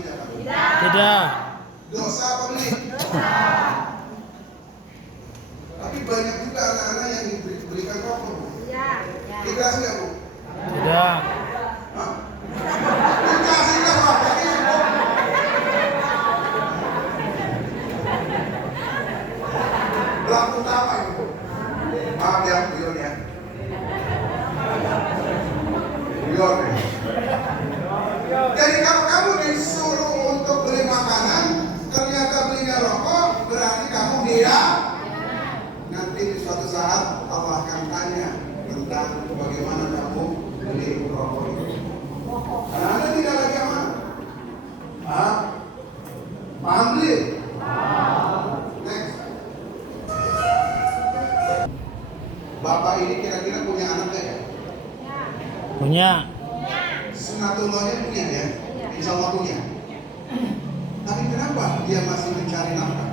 tidak? Tidak. Dosa apa enggak? Tapi banyak juga anak-anak yang diberikan rokok. Dikasih nggak, Bu? Tidak. Hah? Dikasih nggak, Pak? Berlaku apa ini, Bu? Maaf ya, Bion ya. Bion ya. Jadi kalau kamu disuruh untuk beli makanan, ternyata belinya rokok, berarti kamu tidak. Nanti di suatu saat Allah akan tanya tentang bagaimana kamu beli rokok itu. Karena Anda tidak lagi aman. Paham beli? Next. Bapak ini kira-kira punya anak nggak ya? Punya. Sunatullahnya punya ya? Insya Allah punya. Tapi kenapa dia masih mencari nafkah?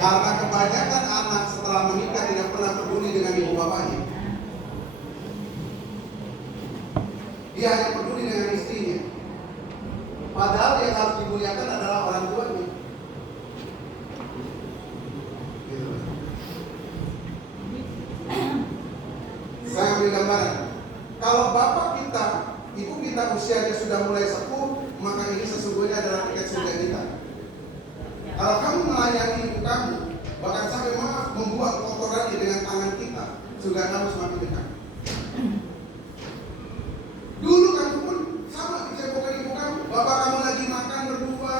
Karena kebanyakan anak setelah menikah tidak pernah peduli dengan ibu bapaknya. Dia hanya peduli dengan istrinya. Padahal yang harus dimuliakan adalah orang tuanya. Gitu. Saya ambil gambaran. Kalau bapak kita, ibu kita usianya sudah mulai sepuh, maka ini sesungguhnya adalah tiket surga kita. Kalau kamu melayani ibu kamu, bahkan sampai maaf membuat kotorannya dengan tangan kita, surga kamu semakin dekat. Dulu kamu pun sama dicebokan ibu kamu. Bapak kamu lagi makan berdua,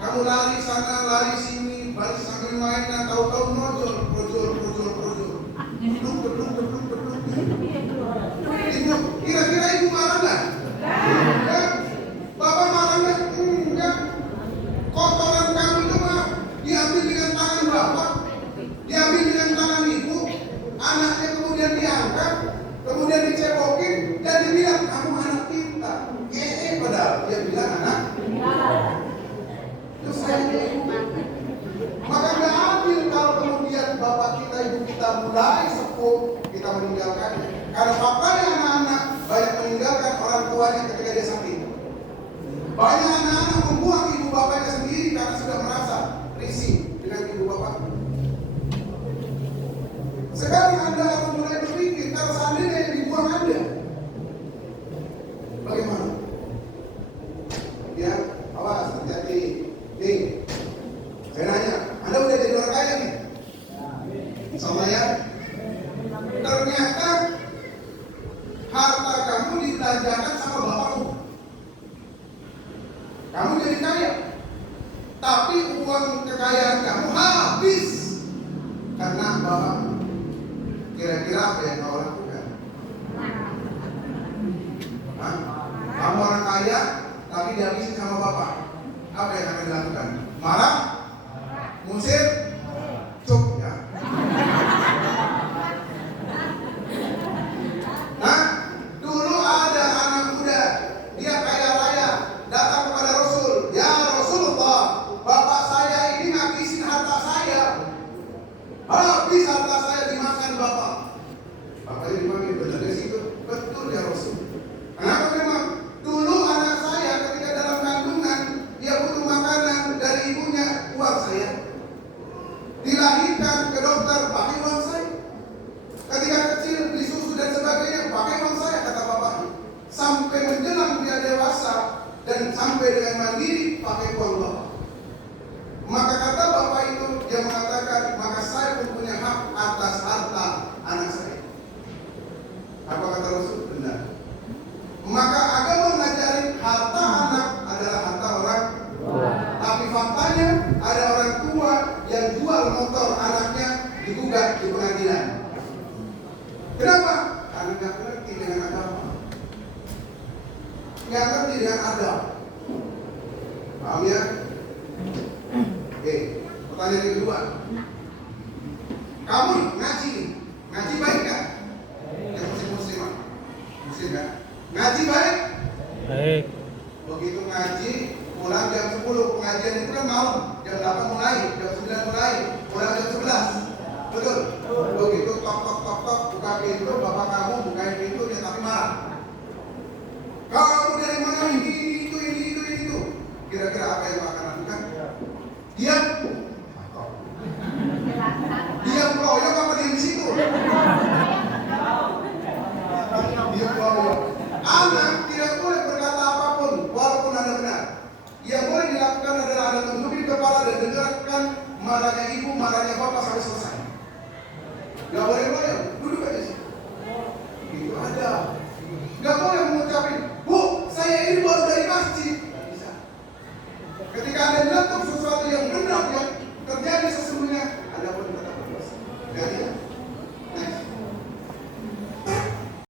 kamu lari sana, lari sini, balik sambil mainan, tahu-tahu nojol. Ibu, kira-kira ibu marah nggak? Enggak. Bapak marah nggak? Enggak. Kotoran kamu itu mah diambil dengan tangan bapak, diambil dengan tangan ibu, anaknya kemudian diangkat, kemudian dicebokin dan dibilang kamu anak pintar. Padahal dia bilang anak. Terus saya ibu. Maka nggak adil kalau kemudian bapak kita, ibu kita mulai sepuh, kita meninggalkannya. Karena faktanya anak-anak banyak meninggalkan orang tuanya ketika dia sakit. Banyak anak-anak membuang ibu bapaknya sendiri karena sudah merasa risih dengan ibu bapak. Sekarang Anda harus mulai berpikir, kalau seandainya yang dibuang Anda, bagaimana? Ya, awas, hati-hati. Nih, saya nanya, Anda udah jadi orang kaya nih? Sama ya? Ternyata harta kamu dibelanjakan sama bapakmu. Kamu jadi kaya, tapi uang kekayaan kamu habis karena bapakmu. Kira-kira apa yang kau lakukan? Kamu orang kaya, tapi dihabisin sama bapak. Apa yang akan dilakukan? Marah? Musir? Cuk ya. Nah, dulu ada anak muda, dia kaya raya, datang kepada Rasul. Ya Rasulullah, bapak saya ini ngabisin harta saya. Habis harta saya dimakan bapak. Bapaknya dimakan, benar di situ. Betul ya Rasul. Kenapa memang? Dulu anak saya ketika dalam kandungan, dia butuh makanan dari ibunya, uang saya. Dilahirkan ke dokter, pakai uang saya. Ketika kecil beli susu dan sebagainya, pakai uang saya, kata bapaknya. Sampai menjelang dia dewasa dan sampai dengan mandiri, pakai uang bapak. Maka kata bapak itu, dia mengatakan, maka saya pun punya hak atas harta anak saya. Apa kata Rasul? Benar. Maka agama mengajarin harta anak adalah harta orang tua. Tapi faktanya ada orang tua yang jual motor anaknya digugat di pengadilan. Kenapa? Karena nggak ngerti dengan agama, nggak ngerti dengan adab. Paham ya? Oke, pertanyaan yang kedua. Kamu ngaji baik kan? Yang muslim-muslimah, muslim kan? Ngaji baik? Baik. Begitu ngaji, pulang jam 10, pengajian itu kan malam, jam 8 mulai, jam 9 mulai, pulang jam 11. Betul? Begitu tok, buka pintu, bapak kamu bukain pintunya tapi marah. Kamu dari mana ini itu. Kira-kira apa yang akan lakukan? Diam. Diam keloyok apa diam di situ? Diam keloyok. Anak tidak boleh berkata apapun walaupun Anda benar. Yang boleh dilakukan adalah Anda tunduk di kepala dan dengarkan marahnya ibu, marahnya bapak sampai selesai. Gak boleh keloyok, duduk aja sih. Itu ada. Gak boleh mengucapin, Bu, saya ini baru dari